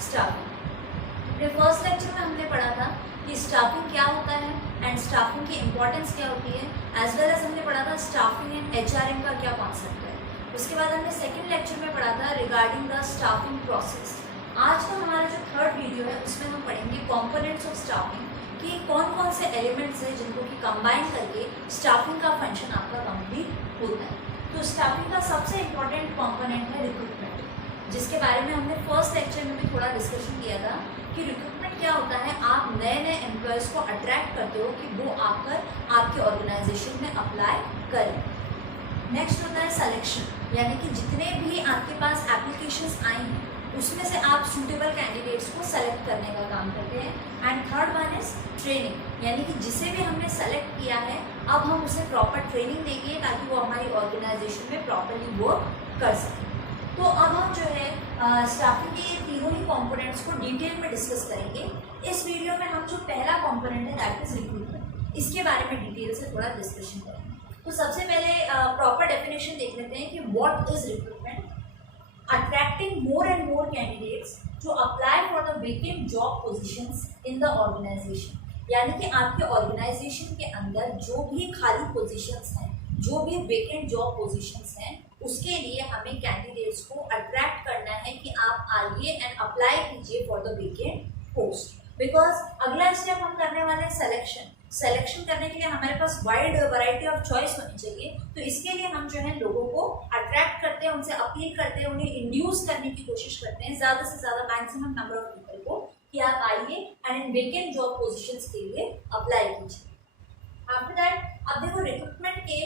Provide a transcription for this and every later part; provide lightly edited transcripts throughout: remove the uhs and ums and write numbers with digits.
Staffing. अपने first lecture में हमने पढ़ा था कि स्टाफिंग क्या होता है एंड स्टाफिंग की इम्पोर्टेंस क्या होती है, एज वेल एज हमने पढ़ा था स्टाफिंग एंड एचआरएम का क्या कॉन्सेप्ट है। उसके बाद हमने सेकेंड लेक्चर में पढ़ा था रिगार्डिंग द स्टाफिंग प्रोसेस। आज का हमारा जो थर्ड वीडियो है उसमें हम पढ़ेंगे कॉम्पोनेंट्स ऑफ स्टाफिंग, कि कौन कौन से एलिमेंट्स हैं जिनको कि कंबाइन करके स्टाफिंग का फंक्शन आपका कंप्लीट होता है। तो स्टाफिंग का सबसे इम्पोर्टेंट कॉम्पोनेंट है रिक्रूटमेंट, जिसके बारे में हमने फर्स्ट लेक्चर में भी थोड़ा डिस्कशन किया था कि रिक्रूटमेंट क्या होता है। आप नए नए एम्प्लॉयज़ को अट्रैक्ट करते हो कि वो आकर आपके ऑर्गेनाइजेशन में अप्लाई करें। नेक्स्ट होता है सिलेक्शन, यानी कि जितने भी आपके पास एप्लीकेशंस आई हैं उसमें से आप सूटेबल कैंडिडेट्स को सेलेक्ट करने का काम करते हैं। And third one is training, यानी कि जिसे भी हमने सेलेक्ट किया है अब हम उसे प्रॉपर ट्रेनिंग देंगे ताकि वो हमारी ऑर्गेनाइजेशन में प्रॉपरली वर्क कर सके। तो अब हम जो है स्टाफिंग के ये तीनों ही कंपोनेंट्स को डिटेल में डिस्कस करेंगे। इस वीडियो में हम जो पहला कंपोनेंट है दैट इज रिक्रूटमेंट, इसके बारे में डिटेल से थोड़ा डिस्कशन करेंगे। तो सबसे पहले प्रॉपर डेफिनेशन देख लेते हैं कि what is recruitment. Attracting more and more candidates to apply for the vacant job positions in the organization, यानी कि आपके ऑर्गेनाइजेशन के अंदर जो भी खाली पोजीशंस हैं, जो भी वेकेंट जॉब पोजीशंस हैं, उसके लिए हमें कैंडिडेट्स को अट्रैक्ट करना है कि आप आइए एंड अप्लाई कीजिए for the vacant post. Because अगला स्टेप हम करने वाले हैं सेलेक्शन करने के लिए हमारे पास वाइड वैरायटी ऑफ चॉइस होनी चाहिए। तो इसके लिए हम जो है लोगों को अट्रैक्ट करते हैं, उनसे अपील करते हैं, उन्हें इंड्यूस करने की कोशिश करते हैं ज़्यादा से ज़्यादा मैक्सिमम नंबर ऑफ पीपल को कि आप आइए and in vacant job positions के लिए अप्लाई कीजिए। आफ्टर दैट अब देखो रिक्रूटमेंट के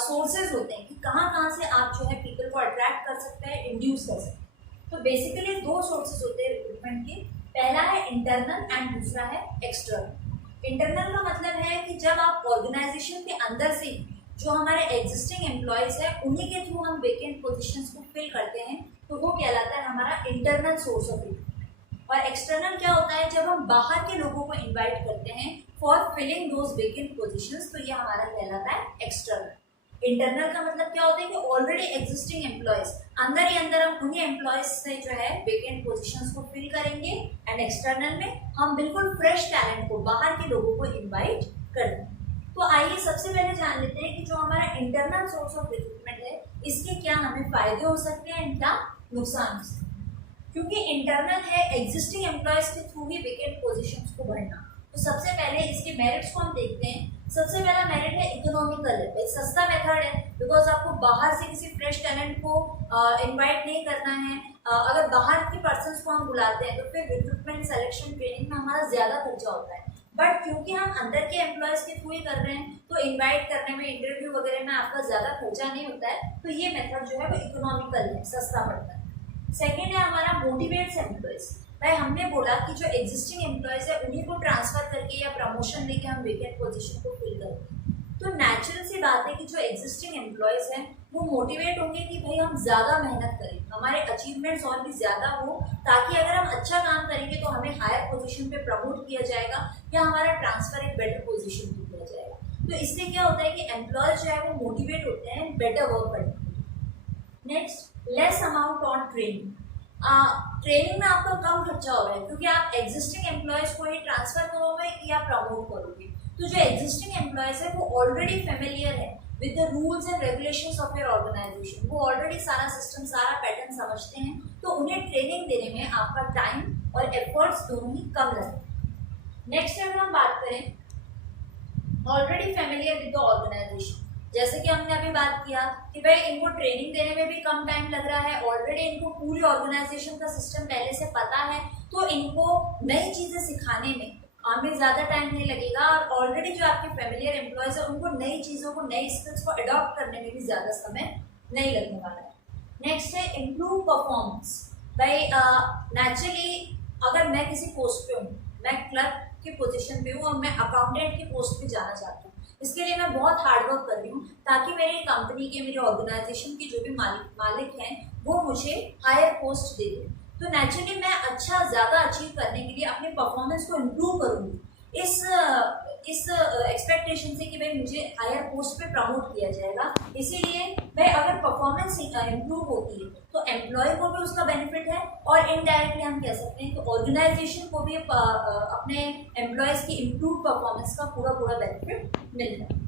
सोर्सेज होते हैं कि कहाँ से आप जो है पीपल को अट्रैक्ट कर सकते हैं, इंड्यूस कर सकते हैं। तो बेसिकली दो सोर्सेज होते हैं रिक्रूटमेंट के, पहला है इंटरनल एंड दूसरा है एक्सटर्नल। इंटरनल का मतलब है कि जब आप ऑर्गेनाइजेशन के अंदर से जो हमारे एग्जिस्टिंग एम्प्लॉयज हैं उन्हीं के थ्रू हम वेकेंट पोजीशंस को फिल करते हैं, तो वो कहलाता है हमारा इंटरनल सोर्स ऑफ रिक्रूटमेंट। और एक्सटर्नल क्या होता है, जब हम बाहर के लोगों को इन्वाइट करते हैं for filling those vacant positions, तो ये हमारा कहलाता है एक्सटर्नल। इंटरनल का मतलब क्या होता है कि ऑलरेडी एग्जिस्टिंग एम्प्लॉयज, अंदर ही अंदर हम उन्हीं एम्प्लॉयज से जो है वेकेंट पोजीशंस को फिल करेंगे। एंड एक्सटर्नल में हम बिल्कुल फ्रेश टैलेंट को, बाहर के लोगों को इनवाइट करते हैं। तो आइए सबसे पहले जान लेते हैं कि जो हमारा इंटरनल सोर्स ऑफ रिक्रूटमेंट है इसके क्या हमें फायदे हो सकते हैं एंड क्या नुकसान हो सकते हैं। क्योंकि इंटरनल है एग्जिस्टिंग एम्प्लॉयज के थ्रू ही वेकेंट पोजीशंस को भरना, तो सबसे पहले इसके मेरिट्स को हम देखते हैं। सबसे पहला मेरिट है इकोनॉमिकल, एक सस्ता मेथड है, बिकॉज आपको बाहर से किसी फ्रेश टैलेंट को इनवाइट नहीं करना है। अगर बाहर के पर्सन्स को हम बुलाते हैं तो फिर रिक्रूटमेंट, सिलेक्शन, ट्रेनिंग में हमारा ज़्यादा खर्चा होता है। बट क्योंकि हम अंदर के एम्प्लॉयज़ के थ्रू ही कर रहे हैं तो इनवाइट करने में, इंटरव्यू वगैरह में आपका ज़्यादा खर्चा नहीं होता है, तो ये मेथड जो है वो इकोनॉमिकल है, सस्ता पड़ता है। सेकेंड है हमारा मोटिवेट्स एम्प्लॉयज़। भाई हमने बोला कि जो एग्जिस्टिंग एम्प्लॉयज़ है उन्हीं को ट्रांसफर करके या प्रमोशन देके हम वेकेंट पोजीशन को फिल करेंगे, तो नेचुरल सी बात है कि जो एग्जिस्टिंग एम्प्लॉयज़ हैं वो मोटिवेट होंगे कि भाई हम ज़्यादा मेहनत करें, हमारे अचीवमेंट्स और भी ज़्यादा हो, ताकि अगर हम अच्छा काम करेंगे तो हमें हायर पोजीशन पे प्रमोट किया जाएगा या हमारा ट्रांसफर एक बेटर पोजीशन पे किया जाएगा। तो इससे क्या होता है कि एम्प्लॉयज़ जो है वो मोटिवेट होते हैं बेटर वर्क करने के लिए। Next, less amount on training. Training में आपका कम खर्चा हो रहा है क्योंकि आप एग्जिस्टिंग एम्प्लॉयज़ को ही ट्रांसफर करोगे या प्रमोट करोगे। तो जो एग्जिस्टिंग एम्प्लॉयज़ है वो ऑलरेडी फेमिलियर है with the rules and regulations of your organization, वो ऑलरेडी सारा सिस्टम, सारा पैटर्न समझते हैं, तो उन्हें ट्रेनिंग देने में आपका टाइम और एफर्ट्स दोनों ही कम लगते हैं। नेक्स्ट अगर हम बात करें already familiar with the organization, जैसे कि हमने अभी बात किया कि भाई इनको ट्रेनिंग देने में भी कम टाइम लग रहा है, ऑलरेडी इनको पूरी ऑर्गेनाइजेशन का सिस्टम पहले से पता है, तो इनको नई चीज़ें सिखाने में हमें ज़्यादा टाइम नहीं लगेगा। और ऑलरेडी जो आपके फेमिलियर एम्प्लॉयज़ है उनको नई चीज़ों को, नई स्किल्स को अडॉप्ट करने में भी ज़्यादा समय नहीं लगने वाला है। नेक्स्ट है इम्प्रूव परफॉर्मेंस। भाई नेचुरली अगर मैं किसी पोस्ट पे हूँ, मैं क्लर्क की पोजीशन पे हूँ और मैं अकाउंटेंट की पोस्ट पे जाना चाहती हूँ, इसके लिए मैं बहुत हार्ड वर्क कर रही हूँ ताकि मेरी कंपनी के, मेरी ऑर्गेनाइजेशन की जो भी मालिक हैं वो मुझे हायर पोस्ट दे दें। तो नेचुरली मैं अच्छा ज़्यादा अचीव करने के लिए अपने परफॉर्मेंस को इम्प्रूव करूँगी। इस एक्सपेक्टेशन से कि भाई मुझे हायर पोस्ट पे प्रमोट किया जाएगा, इसीलिए भाई अगर परफॉर्मेंस इम्प्रूव होती है तो एम्प्लॉय को भी उसका बेनिफिट है, और इनडायरेक्टली हम कह सकते हैं कि ऑर्गेनाइजेशन को भी अपने एम्प्लॉयज की इम्प्रूव परफॉर्मेंस का पूरा बेनिफिट मिलता है।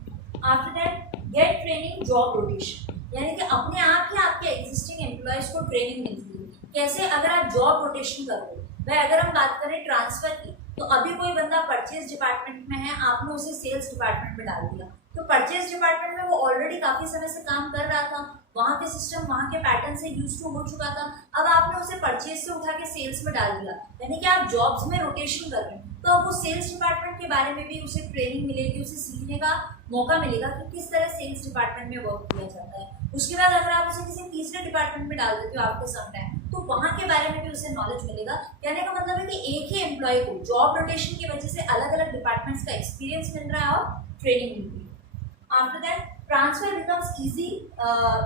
After that get training job rotation, यानी कि अपने आप ही आपके एग्जिस्टिंग एम्प्लॉयज को ट्रेनिंग मिलती है। कैसे? अगर आप जॉब रोटेशन कर रहे हो, भाई अगर हम बात करें ट्रांसफर की, तो अभी कोई बंदा परचेज डिपार्टमेंट में है, आपने उसे सेल्स डिपार्टमेंट में डाल दिया, तो परचेज डिपार्टमेंट में वो ऑलरेडी काफी समय से काम कर रहा था, वहाँ के सिस्टम, वहाँ के पैटर्न से यूज टू हो चुका था। अब आपने उसे परचेज से उठा के सेल्स में डाल दिया, यानी कि आप जॉब्स में रोटेशन कर रहे हैं, तो अब वो सेल्स डिपार्टमेंट के बारे में भी उसे ट्रेनिंग मिलेगी, उसे सीखने का मौका मिलेगा कि किस तरह सेल्स डिपार्टमेंट में वर्क किया जाता है। उसके बाद अगर आप उसे किसी तीसरे डिपार्टमेंट में डाल देते हो आफ्टर सम टाइम, तो वहाँ के बारे में भी उसे नॉलेज मिलेगा। कहने का मतलब है कि एक ही एम्प्लॉय को जॉब रोटेशन की वजह से अलग अलग डिपार्टमेंट्स का एक्सपीरियंस मिल रहा है और ट्रेनिंग मिल रही है। After that transfer becomes easy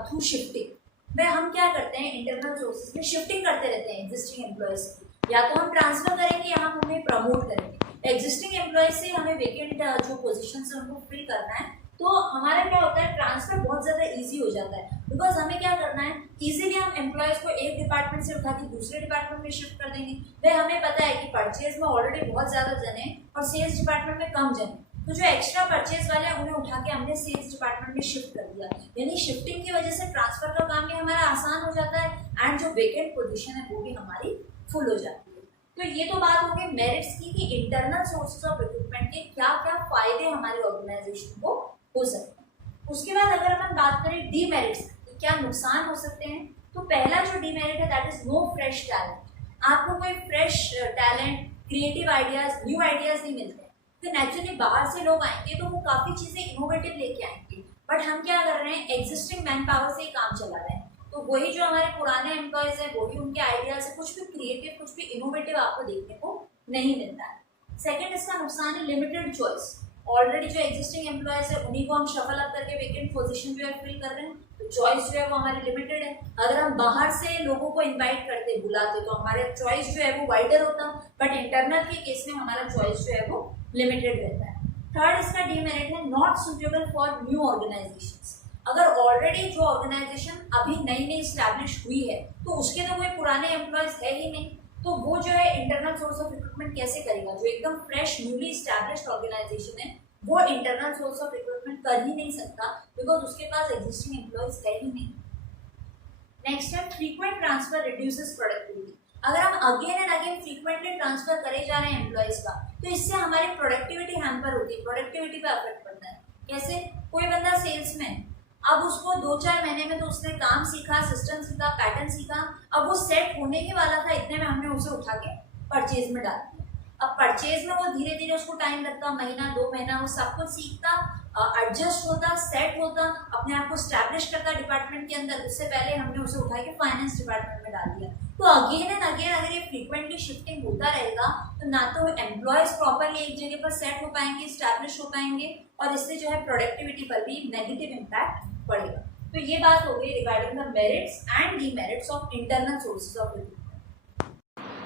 through shifting. में हम क्या करते हैं, इंटरनल सोर्सेज में शिफ्टिंग करते रहते हैं एग्जिस्टिंग एम्प्लॉयज की, या तो हम ट्रांसफर करेंगे या हम उन्हें प्रमोट करेंगे। एग्जिस्टिंग एम्प्लॉयज से हमें वेकेंट जो पोजीशन है उनको फिल करना है, तो हमारा क्या होता है, ट्रांसफर बहुत ज़्यादा इजी हो जाता है, बिकॉज हमें क्या करना है, इजीली हम एम्प्लॉयज को एक डिपार्टमेंट से उठा के दूसरे डिपार्टमेंट में शिफ्ट कर देंगे। भाई हमें पता है कि परचेज में ऑलरेडी बहुत ज़्यादा जन है और सेल्स डिपार्टमेंट में कम जन है, तो जो एक्स्ट्रा परचेज वाले हैं उन्हें उठा के हमने सेल्स डिपार्टमेंट में शिफ्ट कर दिया, यानी शिफ्टिंग की वजह से ट्रांसफर का काम भी हमारा आसान हो जाता है, एंड जो वेकेंट पोजीशन है वो भी हमारी फुल हो जाती है। तो ये तो बात हो गई मेरिट्स की कि इंटरनल सोर्सेज ऑफ रिक्रूटमेंट के क्या क्या फायदे हमारे ऑर्गेनाइजेशन को हो सकते हैं। उसके बाद अगर हम बात करें डीमेरिट्स, तो क्या नुकसान हो सकते हैं, तो पहला जो डीमेरिट है that is no fresh talent. आपको कोई fresh talent, creative ideas, new ideas नहीं मिलते हैं। तो नेचुरली बाहर से लोग आएंगे तो वो काफ़ी चीज़ें इनोवेटिव लेके आएंगे, बट हम क्या कर रहे हैं, एग्जिस्टिंग मैन पावर से ही काम चला रहे हैं, तो वही जो हमारे पुराने एम्प्लॉयज हैं वही उनके आइडियाज है, कुछ भी क्रिएटिव, कुछ भी इनोवेटिव आपको देखने को नहीं मिलता है। सेकेंड इसका नुकसान है लिमिटेड चॉइस। ऑलरेडी जो एग्जिस्टिंग एम्प्लॉयज है उन्हीं को हम शफल अप करके वेकेंट पोजीशन जो है फिल कर रहे हैं, तो चॉइस जो है वो हमारी लिमिटेड है। अगर हम बाहर से लोगों को इनवाइट करते, बुलाते, तो हमारे चॉइस जो है वो वाइडर होता, बट इंटरनल के केस में हमारा चॉइस जो है वो लिमिटेड रहता है। थर्ड इसका डीमेरिट है not suitable for new organisations. अगर ऑलरेडी जो ऑर्गेनाइजेशन अभी नई नई स्टैब्लिश हुई है तो उसके तो कोई पुराने एम्प्लॉयज है ही नहीं, तो वो जो है इंटरनल सोर्स ऑफ रिक्रूटमेंट कैसे करेगा। जो एकदम फ्रेश न्यूली स्टैब्लिश्ड ऑर्गेनाइजेशन है वो इंटरनल सोर्स ऑफ रिक्रूटमेंट कर ही नहीं सकता, बिकॉज उसके पास एग्जिस्टिंग एम्प्लॉयज है ही नहीं। नेक्स्ट है फ्रीक्वेंट ट्रांसफर रिड्यूसेस प्रोडक्टिविटी। अगर हम again and again frequently transfer करे जा रहे हैं एम्प्लॉयज का, तो इससे हमारी प्रोडक्टिविटी हैम्पर होती है, प्रोडक्टिविटी पे अफेक्ट पड़ता है। कैसे? कोई बंदा सेल्स में, अब उसको 2-4 महीने में तो उसने काम सीखा, सिस्टम सीखा, पैटर्न सीखा, अब वो सेट होने ही वाला था, इतने में हमने उसे उठा के परचेज में डाल दिया। अब परचेज में वो धीरे धीरे उसको टाइम लगता, महीना 2 महीना, वो सब कुछ सीखता, एडजस्ट होता, सेट होता, अपने आप को स्टैब्लिश करता डिपार्टमेंट के अंदर। उससे पहले हमने उसे उठा के फाइनेंस डिपार्टमेंट में डाल दिया। तो अगेन एंड अगेन अगर ये फ्रीक्वेंटली शिफ्टिंग होता रहेगा तो ना तो एम्प्लॉयज प्रॉपरली एक जगह पर सेट हो पाएंगे, स्टैब्लिश हो पाएंगे, और इससे जो है प्रोडक्टिविटी पर भी नेगेटिव इम्पैक्ट पड़ेगा। तो ये बात हो गई regarding the merits and demerits of internal sources of recruitment.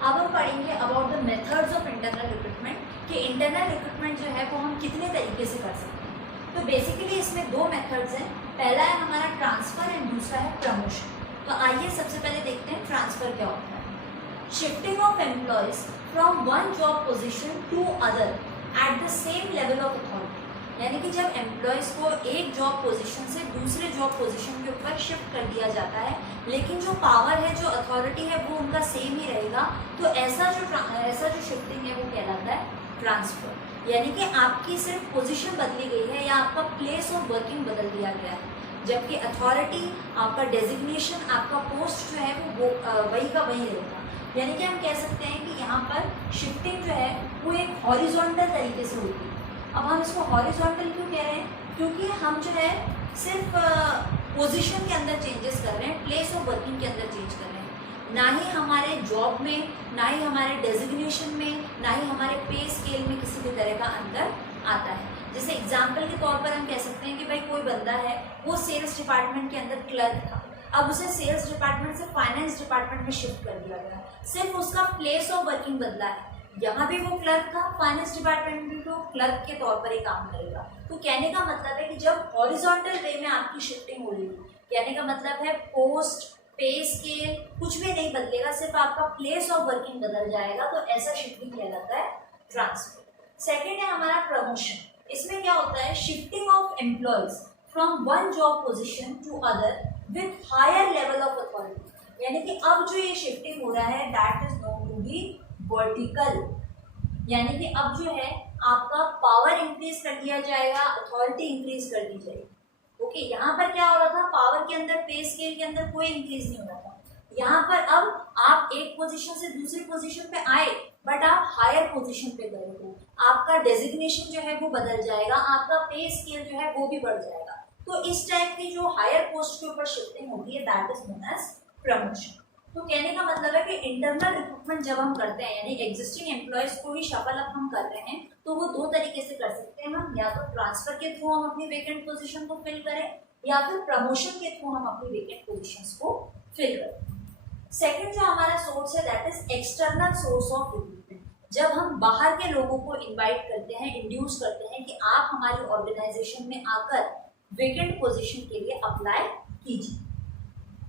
अब हम पढ़ेंगे about the methods of internal recruitment, कि इंटरनल रिक्रूटमेंट जो है वो हम कितने तरीके से कर सकते हैं। तो बेसिकली इसमें 2 मेथड्स हैं, पहला है हमारा ट्रांसफर एंड दूसरा है प्रमोशन। तो आइए सबसे पहले देखते हैं ट्रांसफर क्या होता है। Shifting of employees from one job position to other at the same level of authority, यानी कि जब एम्प्लॉयज़ को एक जॉब पोजीशन से दूसरे जॉब पोजीशन के ऊपर शिफ्ट कर दिया जाता है, लेकिन जो पावर है, जो अथॉरिटी है वो उनका सेम ही रहेगा, तो ऐसा जो शिफ्टिंग है वो कहलाता है ट्रांसफर। यानी कि आपकी सिर्फ पोजीशन बदली गई है या आपका प्लेस ऑफ वर्किंग बदल दिया गया है, जबकि अथॉरिटी, आपका डेजिग्नेशन, आपका पोस्ट जो है वो वही का वही रहेगा। यानी कि हम कह सकते हैं कि यहाँ पर शिफ्टिंग जो है वो एक हॉरिजॉन्टल तरीके से होती है। अब हम इसको हॉरिजॉन्टल क्यों कह रहे हैं, क्योंकि हम जो है सिर्फ पोजीशन के अंदर चेंजेस कर रहे हैं, प्लेस ऑफ वर्किंग के अंदर चेंज कर रहे हैं, ना ही हमारे जॉब में, ना ही हमारे डेजिग्नेशन में, ना ही हमारे पे स्केल में किसी भी तरह का अंतर आता है। जैसे एग्जाम्पल के तौर पर हम कह सकते हैं कि भाई कोई बंदा है, वो सेल्स डिपार्टमेंट के अंदर क्लर्क था, अब उसे सेल्स डिपार्टमेंट से फाइनेंस डिपार्टमेंट में शिफ्ट कर दिया गया, सिर्फ उसका प्लेस ऑफ वर्किंग बदला है, यहाँ भी वो क्लर्क था, फाइनेंस डिपार्टमेंट में तो क्लर्क के तौर पर ही काम करेगा। तो कहने का मतलब है कि जब हॉरिजॉन्टल वे में आपकी शिफ्टिंग हो रही है, कहने का मतलब है पोस्ट, पे स्केल कुछ भी नहीं बदलेगा, सिर्फ आपका प्लेस ऑफ वर्किंग बदल जाएगा, तो ऐसा शिफ्टिंग कहलाता है ट्रांसफर। सेकेंड है हमारा प्रमोशन। इसमें क्या होता है, shifting of employees from one job position to other with higher level of authority. यानी कि अब जो ये शिफ्टिंग हो रहा है that is known to be vertical, यानी कि अब जो है आपका पावर इंक्रीज कर दिया जाएगा, अथॉरिटी इंक्रीज कर दी जाएगी। ओके, यहाँ पर क्या हो रहा था, पावर के अंदर, पे स्केल के अंदर कोई इंक्रीज नहीं हो रहा था। यहाँ पर अब आप एक पोजीशन से दूसरी पोजीशन पे आए, बट आप हायर पोजीशन पे गए हो, आपका डेजिग्नेशन जो है वो बदल जाएगा, आपका पे स्केल जो है वो भी बढ़ जाएगा। तो इस टाइप की जो हायर पोस्ट के ऊपर शिफ्टिंग होती है that is known as promotion. तो कहने का मतलब है कि इंटरनल रिक्रूटमेंट जब हम करते हैं, यानी एग्जिस्टिंग एम्प्लॉयज को ही शफल अप हम कर रहे हैं, तो वो दो तरीके से कर सकते हैं हम, या तो ट्रांसफर के थ्रू हम अपनी वेकेंट पोजीशन को फिल करें, या फिर प्रमोशन के थ्रू हम अपनी वेकेंट पोजीशंस को फिल करें। सेकंड जो हमारा सोर्स है that is external source of recruitment. जब हम बाहर के लोगों को इन्वाइट करते हैं, इंड्यूस करते हैं कि आप हमारी ऑर्गेनाइजेशन में आकर वेकेंट पोजीशन के लिए अप्लाई कीजिए।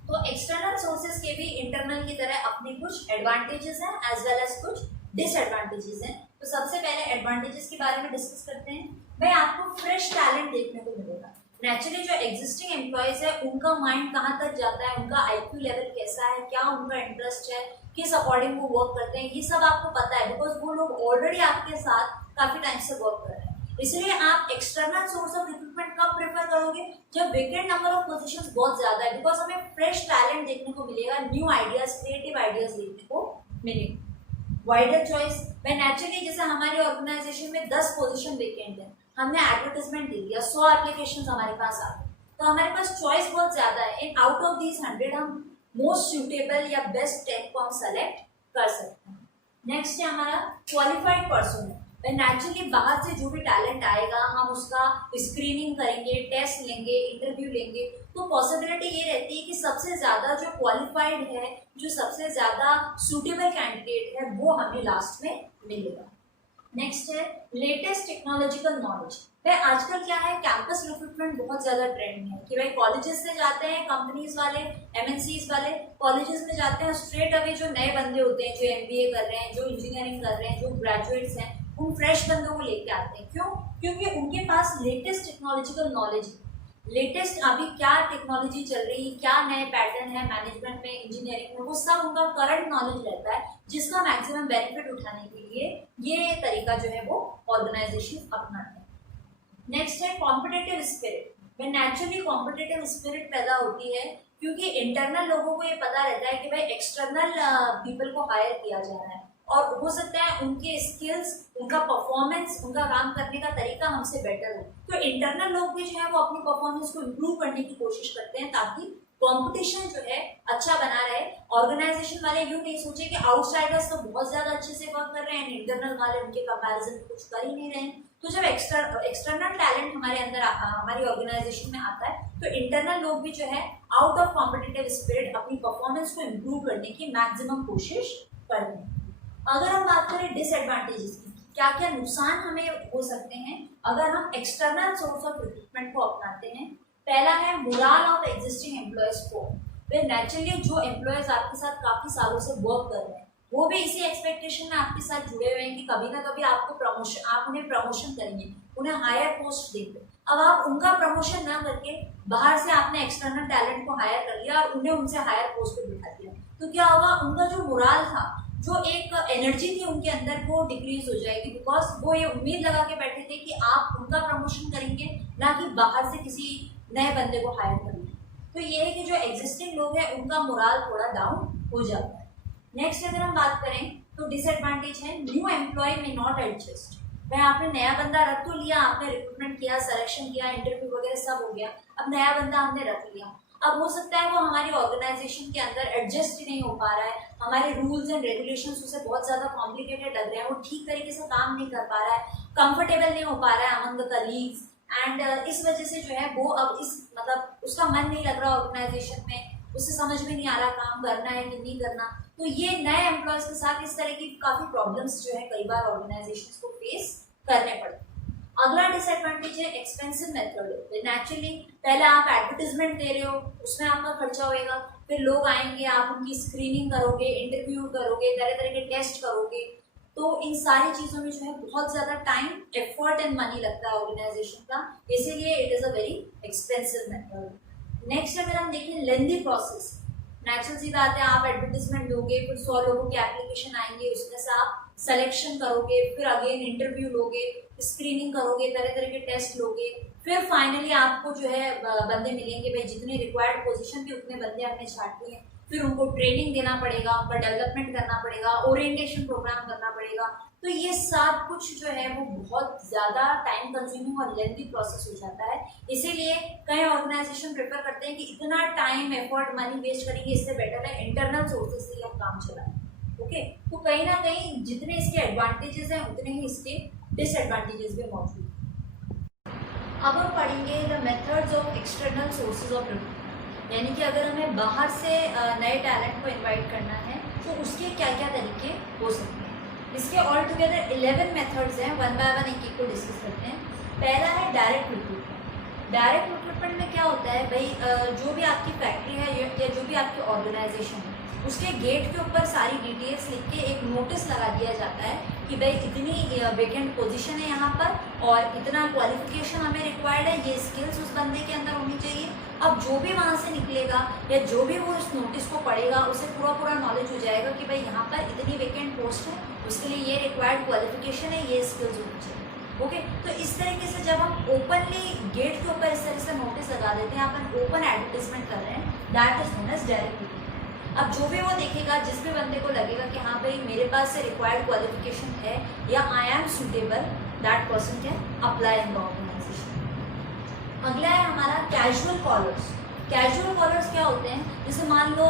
तो एक्सटर्नल सोर्सेज के भी इंटरनल की तरह अपने कुछ एडवांटेजेस हैं एज वेल एज कुछ डिसएडवांटेजेस हैं। तो सबसे पहले एडवांटेजेस के बारे में डिस्कस करते हैं। भाई आपको फ्रेश टैलेंट देखने को मिलेगा। नेचुरली जो एग्जिस्टिंग एम्प्लॉयज है उनका माइंड कहाँ तक जाता है, उनका आईक्यू लेवल कैसा है, क्या उनका इंटरेस्ट है, किस अकॉर्डिंग वो वर्क करते हैं, ये सब आपको पता है, बिकॉज वो लोग ऑलरेडी आपके साथ काफी टाइम से वर्क कर रहे हैं। इसलिए आप एक्सटर्नल सोर्स ऑफ रिक्रूटमेंट कब प्रेफर करोगे, जब वेकेंट नंबर ऑफ पोजीशंस बहुत ज्यादा है, बिकॉज हमें फ्रेश टैलेंट देखने को मिलेगा, न्यू आइडियाज, क्रिएटिव आइडियाज देखने को मिलेगा। वाइडर चॉइस, मैं नेचुरली जैसे हमारी ऑर्गेनाइजेशन में 10 पोजीशन वेकेंट है, हमने एडवर्टाइजमेंट दे दिया, 100 एप्लीकेशन हमारे पास आ गए, तो हमारे पास चॉइस बहुत ज्यादा है। इन आउट ऑफ दीज 100 हम मोस्ट सुटेबल या बेस्ट 10 को हम सेलेक्ट कर सकते हैं। नेक्स्ट है हमारा क्वालिफाइड पर्सन। नेचुरली बाहर से जो भी टैलेंट आएगा हम उसका स्क्रीनिंग करेंगे, टेस्ट लेंगे, इंटरव्यू लेंगे, तो पॉसिबिलिटी ये रहती है कि सबसे ज्यादा जो क्वालिफाइड है, जो सबसे ज्यादा सूटेबल कैंडिडेट है, वो हमें लास्ट में मिलेगा। नेक्स्ट है लेटेस्ट टेक्नोलॉजिकल नॉलेज। भाई आजकल क्या है, कैंपस रिक्रूटमेंट बहुत ज्यादा ट्रेंड में है कि भाई कॉलेजेस से जाते हैं कंपनीज वाले, एमएनसीज वाले, कॉलेजेस में जाते हैं, स्ट्रेट अवे जो नए बंदे होते हैं, जो एमबीए कर रहे हैं, जो इंजीनियरिंग कर रहे हैं, जो ग्रेजुएट्स हैं, उन फ्रेश बंदों को लेके आते हैं। क्यों? क्योंकि उनके पास लेटेस्ट टेक्नोलॉजिकल नॉलेज है, लेटेस्ट अभी क्या टेक्नोलॉजी चल रही है, क्या नए पैटर्न है मैनेजमेंट में, इंजीनियरिंग में, वो सब उनका करंट नॉलेज रहता है, जिसका मैक्सिमम बेनिफिट उठाने के लिए ये तरीका जो है वो ऑर्गेनाइजेशन अपनाते हैं। नेक्स्ट है कॉम्पिटिटिव स्पिरिट। में नेचुरली कॉम्पिटिटिव स्पिरिट पैदा होती है क्योंकि इंटरनल लोगों को ये पता रहता है कि भाई एक्सटर्नल पीपल को हायर किया जा रहा है, और हो सकता है उनके स्किल्स, उनका परफॉर्मेंस, उनका काम करने का तरीका हमसे बेटर हो, तो इंटरनल लोग भी जो है वो अपनी परफॉर्मेंस को इम्प्रूव करने की कोशिश करते हैं ताकि कंपटीशन जो है अच्छा बना रहे। ऑर्गेनाइजेशन वाले यूँ नहीं सोचे कि आउटसाइडर्स तो बहुत ज्यादा अच्छे से वर्क कर रहे हैं, इंटरनल वाले उनके कंपैरिजन में कुछ कर ही नहीं रहे हैं। तो जब एक्सटर्नल टैलेंट हमारे अंदर हमारी ऑर्गेनाइजेशन में आता है, तो इंटरनल लोग भी जो है आउट ऑफ कॉम्पिटिटिव स्पिरिट अपनी परफॉर्मेंस को इम्प्रूव करने की मैक्सिमम कोशिश करते हैं। अगर हम बात करें डिसएडवांटेजेस की, क्या क्या नुकसान हमें हो सकते हैं अगर हम एक्सटर्नल सोर्स ऑफ रिक्रूटमेंट को अपनाते हैं। पहला है मोरल ऑफ एग्जिस्टिंग एम्प्लॉयज को। वे नेचुरली जो एम्प्लॉयज आपके साथ काफी सालों से वर्क कर रहे हैं, वो भी इसी एक्सपेक्टेशन में आपके साथ जुड़े हुए हैं कि कभी ना कभी आपको प्रमोशन, आप उन्हें प्रमोशन करेंगे, उन्हें हायर पोस्ट देंगे। अब आप उनका प्रमोशन ना करके बाहर से आपने एक्सटर्नल टैलेंट को हायर कर लिया और उन्हें उनसे हायर पोस्ट पे बिठा दिया, तो क्या होगा, उनका जो मोरल था, जो एक एनर्जी थी उनके अंदर, वो डिक्रीज हो जाएगी, बिकॉज वो ये उम्मीद लगा के बैठे थे कि आप उनका प्रमोशन करेंगे, ना कि बाहर से किसी नए बंदे को हायर करेंगे। तो ये है कि जो एग्जिस्टिंग लोग हैं उनका मोरल थोड़ा डाउन हो जाता है। नेक्स्ट अगर हम बात करें तो डिसएडवांटेज है न्यू एम्प्लॉय में नॉट एडजस्ट। भाई आपने नया बंदा रख तो लिया, आपने रिक्रूटमेंट किया, सिलेक्शन किया, इंटरव्यू वगैरह सब हो गया, अब नया बंदा हमने रख लिया, अब हो सकता है वो हमारी ऑर्गेनाइजेशन के अंदर एडजस्ट ही नहीं हो पा रहा है, हमारे रूल्स एंड रेगुलेशंस उसे बहुत ज्यादा कॉम्प्लिकेटेड लग रहे हैं, वो ठीक तरीके से काम नहीं कर पा रहा है, कंफर्टेबल नहीं हो पा रहा है अमंग द कलीग्स, एंड इस वजह से जो है वो अब इस मतलब उसका मन नहीं लग रहा ऑर्गेनाइजेशन में, उसे समझ में नहीं आ रहा काम करना है कि नहीं करना, तो ये नए एम्प्लॉयज के साथ इस तरह की काफी प्रॉब्लम्स जो है कई बार ऑर्गेनाइजेशंस को फेस करने पड़ते हैं। अगला डिसएडवांटेज है एक्सपेंसिव मेथड। नेचुरली पहले आप एडवर्टीजमेंट दे रहे हो, उसमें आपका खर्चा होएगा, फिर लोग आएंगे, आप उनकी स्क्रीनिंग करोगे, इंटरव्यू करोगे, तरह तरह के टेस्ट करोगे, तो इन सारी चीजों में जो है बहुत ज्यादा टाइम, एफर्ट एंड मनी लगता है ऑर्गेनाइजेशन का, इसीलिए it is a very expensive method. Next अगर हम देखें लेंथी प्रोसेस। नेचुरल सी बात है, आप एडवर्टीजमेंट दोगे, फिर 100 लोगों की एप्लीकेशन आएंगे, उसमें से आप सिलेक्शन करोगे, फिर अगेन इंटरव्यू लोगे, स्क्रीनिंग करोगे, तरह तरह के टेस्ट लोगे, फिर फाइनली आपको जो है बंदे मिलेंगे, भाई जितने रिक्वायर्ड पोजीशन थे उतने बंदे आपने छाट लिए, फिर उनको ट्रेनिंग देना पड़ेगा, उनका डेवलपमेंट करना पड़ेगा, ओरिएंटेशन प्रोग्राम करना पड़ेगा। तो ये सब कुछ जो है वो बहुत ज़्यादा टाइम कंज्यूमिंग और लेंथी प्रोसेस हो जाता है। इसीलिए कई ऑर्गेनाइजेशन प्रेफर करते हैं कि इतना टाइम, एफर्ट, मनी वेस्ट करेंगे, इससे बेटर है इंटरनल सोर्सेज से हम काम चलाएं। ओके, तो कहीं ना कहीं जितने इसके एडवांटेजेस हैं उतने ही इसके डिसएडवांटेजेस भी मौजूद हैं। अब हम पढ़ेंगे the methods of external sources of recruitment, यानी कि अगर हमें बाहर से नए टैलेंट को इनवाइट करना है तो उसके क्या क्या तरीके हो सकते हैं। इसके ऑल टुगेदर 11 मेथड्स हैं, वन बाय वन एक एक को डिस्कस करते हैं। पहला है डायरेक्ट रिक्रूटमेंट। डायरेक्ट रिक्रूटमेंट में क्या होता है, भाई जो भी आपकी फैक्ट्री है या जो भी आपकी ऑर्गेनाइजेशन है, उसके गेट के ऊपर सारी डिटेल्स लिख के एक नोटिस लगा दिया जाता है कि भाई इतनी वेकेंट पोजीशन है यहाँ पर और इतना क्वालिफिकेशन हमें रिक्वायर्ड है, ये स्किल्स उस बंदे के अंदर होनी चाहिए। अब जो भी वहाँ से निकलेगा या जो भी वो इस नोटिस को पढ़ेगा, उसे पूरा नॉलेज हो जाएगा कि भाई यहाँ पर इतनी वेकेंट पोस्ट है, उसके लिए ये रिक्वायर्ड क्वालिफिकेशन है, ये स्किल्स होनी चाहिए। ओके, तो इस तरीके से जब हम ओपनली गेट के ऊपर इस तरह से नोटिस लगा देते हैं, अपन ओपन एडवर्टीजमेंट कर रहे हैं, that is known as direct recruitment. अब जो भी वो देखेगा, जिस भी बंदे को लगेगा कि हाँ भाई मेरे पास से रिक्वायर्ड क्वालिफिकेशन है या I am suitable, that person can apply in the organization. अगला है हमारा कैजुअल कॉलर्स। कैजुअल कॉलर्स क्या होते हैं, जैसे मान लो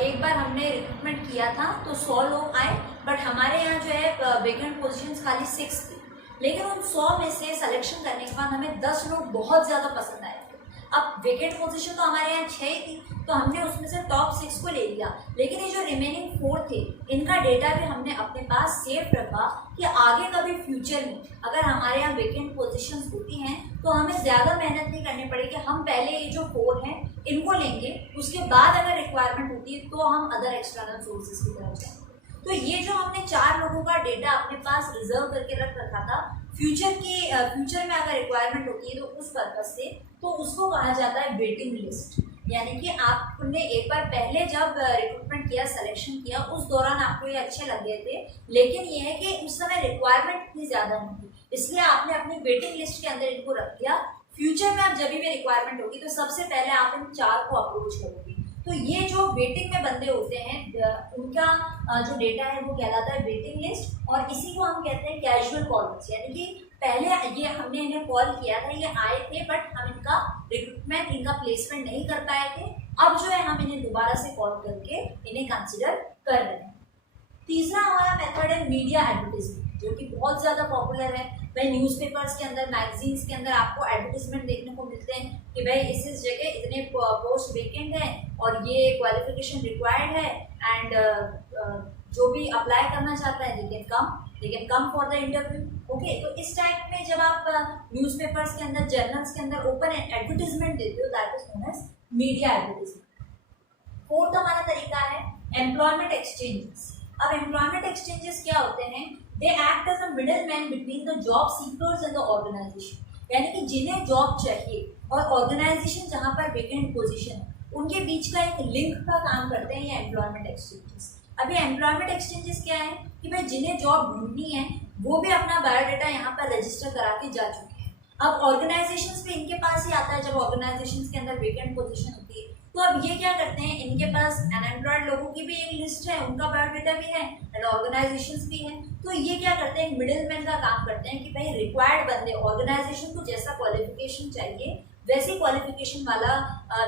एक बार हमने रिक्रूटमेंट किया था तो 100 लोग आए, बट हमारे यहाँ जो है वेकेंट पोजीशंस खाली 6 थी, लेकिन उन 100 में से सिलेक्शन करने के बाद हमें 10 लोग बहुत ज़्यादा पसंद आए थे। अब वेकेंट पोजीशन तो हमारे यहाँ 6 थी, तो हमने उसमें से टॉप 6 को ले लिया, लेकिन ये जो रिमेनिंग 4 थे, इनका डेटा भी हमने अपने पास सेव रखा कि आगे कभी फ्यूचर में अगर हमारे यहाँ वेकेंट पोजीशंस होती हैं तो हमें ज़्यादा मेहनत नहीं करनी पड़ेगी, हम पहले ये जो 4 हैं इनको लेंगे, उसके बाद अगर रिक्वायरमेंट होती है तो हम अदर एक्सटर्नल सोर्सेज की तरफ जाएंगे। तो ये जो हमने 4 लोगों का डेटा अपने पास रिजर्व करके रख रखा था, फ्यूचर में अगर रिक्वायरमेंट होती है तो उस पर्पज से, तो उसको कहा जाता है वेटिंग लिस्ट। यानी कि आपने एक बार पहले जब रिक्रूटमेंट किया, सिलेक्शन किया, उस दौरान आपको ये अच्छे लग गए थे, लेकिन ये है कि उस समय रिक्वायरमेंट इतनी ज़्यादा नहीं थी, इसलिए आपने अपनी वेटिंग लिस्ट के अंदर इनको रख दिया। फ्यूचर में आप जब भी रिक्वायरमेंट होगी तो सबसे पहले आप इन 4 को अप्रोच करोगे। तो ये जो वेटिंग में बंदे होते हैं, उनका जो डेटा है वो कहलाता है वेटिंग लिस्ट, और इसी को हम कहते हैं कैजुअल कॉलर्स। यानी कि पहले ये हमने इन्हें कॉल किया था, ये आए थे, बट हम इनका रिक्रूटमेंट, इनका प्लेसमेंट नहीं कर पाए थे, अब जो है हम इन्हें दोबारा से कॉल करके इन्हें कंसिडर कर रहे हैं। तीसरा हमारा मेथड है मीडिया एडवर्टीजमेंट, जो कि बहुत ज़्यादा पॉपुलर है। भाई न्यूज़पेपर्स के अंदर, मैगजीन्स के अंदर आपको एडवर्टीजमेंट देखने को मिलते हैं कि भाई इस जगह इतने पोस्ट वेकेंट है और ये क्वालिफिकेशन रिक्वायर्ड है, एंड जो भी अप्लाई करना चाहता है they can come for the interview. Okay, तो इस टाइप में जब आप न्यूज़पेपर्स के अंदर, जर्नल्स के अंदर ओपन एडवर्टीजमेंट देते हो, that is known as media advertisement. Fourth हमारा तरीका है एम्प्लॉयमेंट एक्सचेंजेस। अब एम्प्लॉयमेंट एक्सचेंजेस क्या होते हैं, they act as a middle man between the job seekers and the organization. यानी कि जिन्हें जॉब चाहिए और ऑर्गेनाइजेशन जहाँ पर वेकेंट पोजीशन है, उनके बीच का एक लिंक का काम करते हैं ये एम्प्लॉयमेंट एक्सचेंजेस। अभी एम्प्लॉयमेंट एक्सचेंजेस क्या है कि भाई जिन्हें जॉब ढूंढनी है वो भी अपना बायोडाटा यहाँ पर रजिस्टर करा के जा चुके हैं। अब ऑर्गेनाइजेशंस भी इनके पास ही आता है जब ऑर्गेनाइजेशंस के अंदर वेकेंट पोजीशन होती है, तो अब ये क्या करते हैं, इनके पास अनएम्प्लॉयड लोगों की भी एक लिस्ट है, उनका बायोडाटा भी है एंड ऑर्गेनाइजेशंस भी है, तो ये क्या करते हैं, मिडिल मैन का काम करते हैं कि भाई रिक्वायर्ड बंदे, ऑर्गेनाइजेशन को जैसा क्वालिफिकेशन चाहिए वैसी क्वालिफिकेशन वाला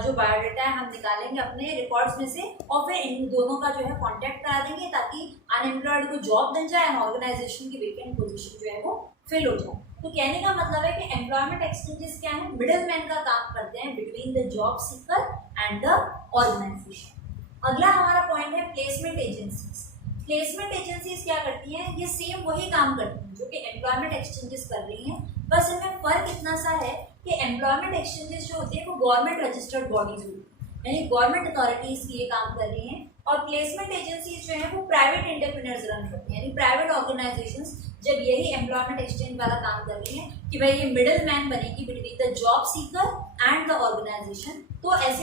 जो बायोडाटा है हम निकालेंगे अपने रिकॉर्ड्स में से, और फिर इन दोनों का जो है कांटेक्ट करा देंगे ताकि अनएम्प्लॉयड को जॉब मिल जाए और ऑर्गेनाइजेशन की वेकेंट पोजीशन जो है वो फिल हो जाए। तो कहने का मतलब है कि एम्प्लॉयमेंट एक्सचेंजेस क्या है, मिडिल मैन का काम करते हैं between the job seeker and the organization. अगला हमारा पॉइंट है प्लेसमेंट एजेंसीज। प्लेसमेंट एजेंसीज क्या करती हैं, ये सेम वही काम करती हैं जो कि एम्प्लॉयमेंट एक्सचेंजेस कर रही हैं, बस इनमें फर्क इतना सा है कि एम्प्लॉयमेंट एक्सचेंजेस जो होती है वो गवर्नमेंट रजिस्टर्ड बॉडीज होती है, यानी गवर्नमेंट अथॉरिटीज की ये काम कर रही हैं, और प्लेसमेंट एजेंसीज जो है वो प्राइवेट एंटरप्रेन्योर्स रन करते हैं, यानी प्राइवेट ऑर्गेनाइजेशंस जब यही एम्प्लॉयमेंट एक्सचेंज वाला काम कर रही हैं कि भाई ये मिडिल मैन बनेगी between the job seeker and the organization, तो ऐसे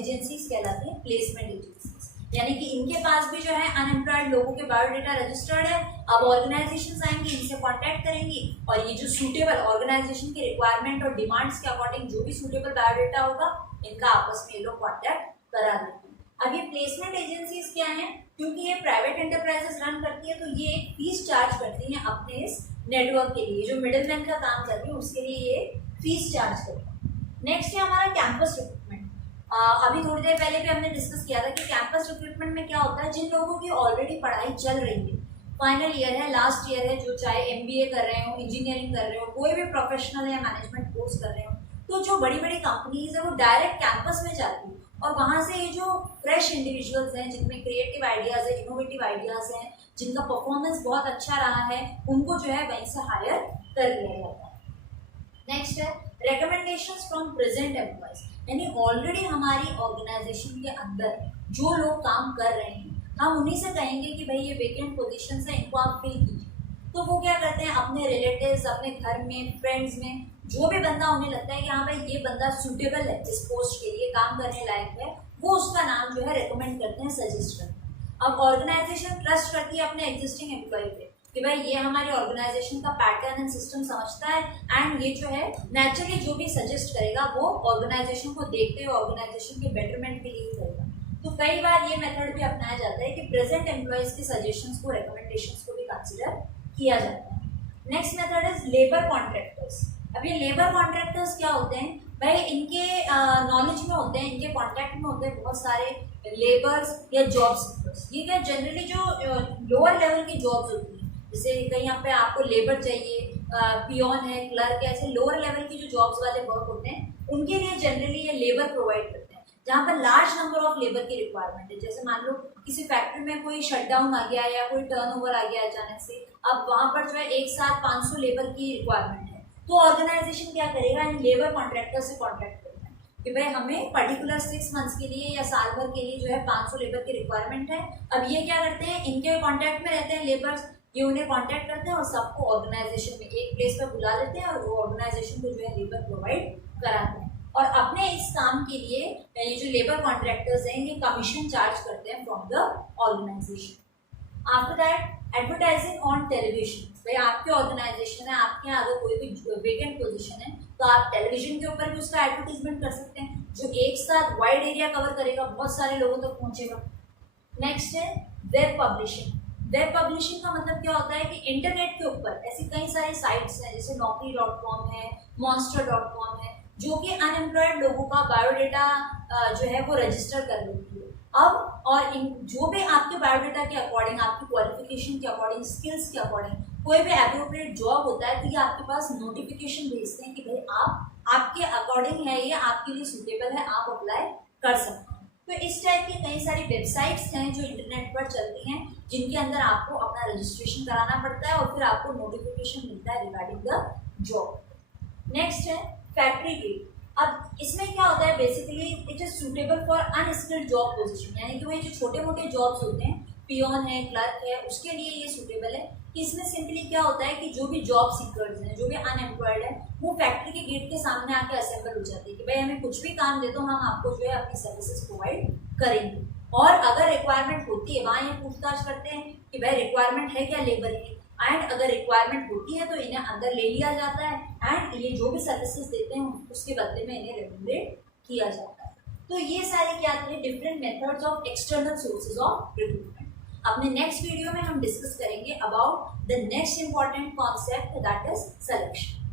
एजेंसीज कहलाती हैं प्लेसमेंट एजेंसीज। यानी कि इनके पास भी जो है अनएम्प्लॉयड लोगों के बायोडाटा रजिस्टर्ड है, अब ऑर्गेनाइजेशंस आएंगी, इनसे कांटेक्ट करेंगी और ये जो सूटेबल ऑर्गेनाइजेशन की रिक्वायरमेंट और डिमांड्स के अकॉर्डिंग जो भी सूटेबल बायोडाटा होगा इनका आपस में ये लोग कांटेक्ट करा देते हैं। अब ये प्लेसमेंट एजेंसीज क्या हैं, क्योंकि ये प्राइवेट एंटरप्राइजेस रन करती है तो ये एक फीस चार्ज करती हैं अपने इस नेटवर्क के लिए, जो मिडिल मैन का काम कर रही है उसके लिए ये फीस चार्ज करती है। नेक्स्ट है हमारा कैंपस रिक्रूटमेंट। अभी थोड़ी देर पहले भी हमने डिस्कस किया था कि कैंपस रिक्रूटमेंट में क्या होता है, जिन लोगों की ऑलरेडी पढ़ाई चल रही है, फाइनल ईयर है, लास्ट ईयर है, जो चाहे MBA कर रहे हो, इंजीनियरिंग कर रहे हो, कोई भी प्रोफेशनल या मैनेजमेंट कोर्स कर रहे हो, तो जो बड़ी बड़ी कंपनीज है वो डायरेक्ट कैंपस में जाती है और वहाँ से ये जो फ्रेश इंडिविजुअल्स हैं जिनमें क्रिएटिव आइडियाज़ है, इनोवेटिव आइडियाज़ हैं, जिनका परफॉर्मेंस बहुत अच्छा रहा है, उनको जो है वहीं से हायर कर लिया जाता है। नेक्स्ट है रिकमेंडेशंस फ्रॉम प्रेजेंट एम्प्लॉयज, यानी ऑलरेडी हमारी ऑर्गेनाइजेशन के अंदर जो लोग काम कर रहे हैं हम उन्हीं से कहेंगे कि भाई ये वेकेंट पोजीशन है, इनको आप फिल कीजिए, तो वो क्या करते हैं अपने रिलेटिव्स, अपने घर में, फ्रेंड्स में जो भी बंदा उन्हें लगता है कि हाँ भाई ये बंदा सूटेबल है इस पोस्ट के लिए, काम करने लायक है, वो उसका नाम जो है रिकमेंड करते हैं, सजेस्ट करते हैं। अब ऑर्गेनाइजेशन ट्रस्ट करती है अपने एग्जिस्टिंग एम्प्लॉय पे कि भाई ये हमारी ऑर्गेनाइजेशन का पैटर्न एंड सिस्टम समझता है एंड ये जो है नेचुरली जो भी सजेस्ट करेगा वो ऑर्गेनाइजेशन को देखते हुए ऑर्गेनाइजेशन के बेटरमेंट के लिए करेगा। तो कई बार ये मेथड भी अपनाया जाता है कि प्रेजेंट एम्प्लॉयज के सजेशंस को, रिकमेंडेशंस को भी कंसिडर किया जाता है। Next method is labour contractors. अब ये लेबर कॉन्ट्रैक्टर्स क्या होते हैं भाई, इनके नॉलेज में होते हैं, इनके कॉन्टैक्ट में होते हैं बहुत सारे लेबर्स या जॉब सीकर्स। ये क्या जनरली जो लोअर लेवल की जॉब्स होती हैं, जैसे कहीं यहाँ पे आपको लेबर चाहिए, पियोन है, क्लर्क है, ऐसे लोअर लेवल की जो जॉब्स वाले वर्क होते हैं उनके लिए जनरली ये लेबर प्रोवाइड करते हैं जहाँ पर लार्ज नंबर ऑफ लेबर की रिक्वायरमेंट है। जैसे मान लो किसी फैक्ट्री में कोई शटडाउन आ गया या कोई टर्नओवर आ गया अचानक से, अब वहाँ पर जो है एक साथ 500 लेबर की रिक्वायरमेंट है, तो ऑर्गेनाइजेशन क्या करेगा, इन लेबर कॉन्ट्रैक्टर से कॉन्ट्रैक्ट करेगा कि भाई हमें पर्टिकुलर 6 मंथ्स के लिए या साल भर के लिए जो है 500 लेबर की रिक्वायरमेंट है। अब ये क्या करते हैं, इनके कॉन्टैक्ट में रहते हैं लेबर्स, ये उन्हें कांटेक्ट करते हैं और सबको ऑर्गेनाइजेशन में एक प्लेस पर बुला लेते हैं और वो ऑर्गेनाइजेशन को जो है लेबर प्रोवाइड कराते हैं और अपने इस काम के लिए ये जो लेबर कॉन्ट्रैक्टर्स हैं ये कमीशन चार्ज करते हैं from the organization. After that advertising on television, भाई आपके ऑर्गेनाइजेशन है, आपके यहाँ अगर कोई भी वेकेंट पोजीशन है तो आप टेलीविजन के ऊपर भी उसका एडवर्टीजमेंट कर सकते हैं जो एक साथ वाइड एरिया कवर करेगा, बहुत सारे लोगों तक पहुँचेगा। नेक्स्ट है वेब पब्लिशिंग। वेब पब्लिशिंग का मतलब क्या होता है कि इंटरनेट के ऊपर ऐसी कई सारी साइट्स हैं जैसे naukri.com है, monster.com है, जो कि अनएम्प्लॉयड लोगों का बायोडाटा जो है वो रजिस्टर कर लेती है। अब और इन जो भी आपके बायोडाटा के अकॉर्डिंग, आपकी क्वालिफिकेशन के अकॉर्डिंग, स्किल्स के अकॉर्डिंग कोई भी एप्रोप्रिएट जॉब होता है तो ये आपके पास नोटिफिकेशन भेजते हैं कि भाई आपके अकॉर्डिंग है, ये आपके लिए सूटेबल है, आप अप्लाई कर सकते हैं। तो इस टाइप की कई सारी वेबसाइट्स हैं जो इंटरनेट पर चलती हैं जिनके अंदर आपको अपना रजिस्ट्रेशन कराना पड़ता है और फिर आपको नोटिफिकेशन मिलता है रिगार्डिंग द जॉब। नेक्स्ट है फैक्ट्री गेट। अब इसमें क्या होता है, basically it is suitable for unskilled job position, यानी कि वही जो छोटे मोटे जॉब्स होते हैं, पियोन है, क्लर्क है, उसके लिए ये सूटेबल है। इसमें सिंपली क्या होता है कि जो भी जॉब सीकर्स हैं, जो भी अनएम्प्लॉयड है, वो फैक्ट्री के गेट के सामने आके असेंबल हो जाते हैं कि भाई हमें कुछ भी काम दे दो, हम आपको जो है अपनी सर्विसेज प्रोवाइड करेंगे। और अगर रिक्वायरमेंट होती है वहाँ ये पूछताछ करते हैं कि भाई रिक्वायरमेंट है क्या लेबर की, एंड अगर रिक्वायरमेंट होती है तो इन्हें अंदर ले लिया जाता है एंड ये जो भी सर्विसेज देते हैं उसके बदले में इन्हें रेम्यूनरेट किया जाता है। तो ये सारे क्या थे different methods of external sources of recruitment. अपने नेक्स्ट वीडियो में हम डिस्कस करेंगे about the next important concept that is selection.